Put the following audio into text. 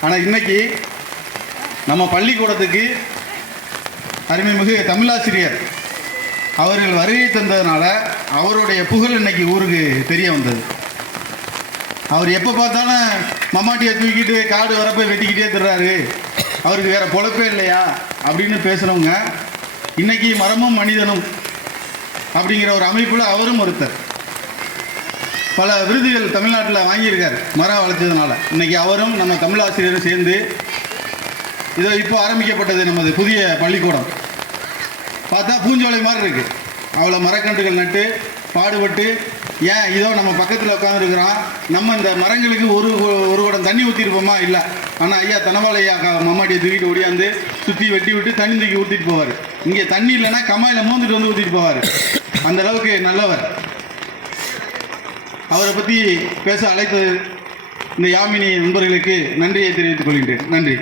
ஆனால் இன்னைக்கு நம்ம பள்ளிக்கூடத்துக்கு அருமைமிகு தமிழாசிரியர் அவர்கள் வருகை தந்ததுனால அவருடைய புகழ் இன்னைக்கு ஊருக்கு தெரிய வந்தது. அவர் எப்போ பார்த்தாலும் மம்மாட்டியை தூக்கிட்டு காடு வரப்போ வெட்டிக்கிட்டே தர்றாரு. அவருக்கு வேறு பொழப்பே இல்லையா? அப்படின்னு பேசுகிறவங்க இன்றைக்கி மரமும் மனிதனும் அப்படிங்கிற ஒரு அமைப்பில் அவரும் ஒருத்தர். பல விருதுகள் தமிழ்நாட்டில் வாங்கியிருக்கார் மரம் வளர்த்ததுனால. இன்னைக்கு அவரும் நம்ம தமிழ் ஆசிரியரும் சேர்ந்து இதோ இப்போ ஆரம்பிக்கப்பட்டது நமது புதிய பள்ளிக்கூடம். பார்த்தா பூஞ்சோலை மாதிரி இருக்குது அவ்வளோ மரக்கன்றுகள் நட்டு பாடுபட்டு ஏன் இதோ நம்ம பக்கத்தில் உட்காந்துருக்குறோம் நம்ம இந்த மரங்களுக்கு ஒரு ஒரு குடம் தண்ணி ஊற்றிருப்போமா இல்லை. ஆனால் ஐயா தனவாலையா மம்மாட்டியை தூக்கிட்டு ஓடியாந்து சுற்றி வெட்டி விட்டு தண்ணி தூக்கி ஊற்றிட்டு போவார். இங்கே தண்ணி இல்லைன்னா கமாயில் மூந்துட்டு வந்து ஊற்றிட்டு போவார். அந்தளவுக்கு நல்லவர். அவரை பற்றி பேச அழைத்த இந்த யாமினி நண்பர்களுக்கு நன்றியை தெரிவித்துக் கொள்கின்றேன். நன்றி.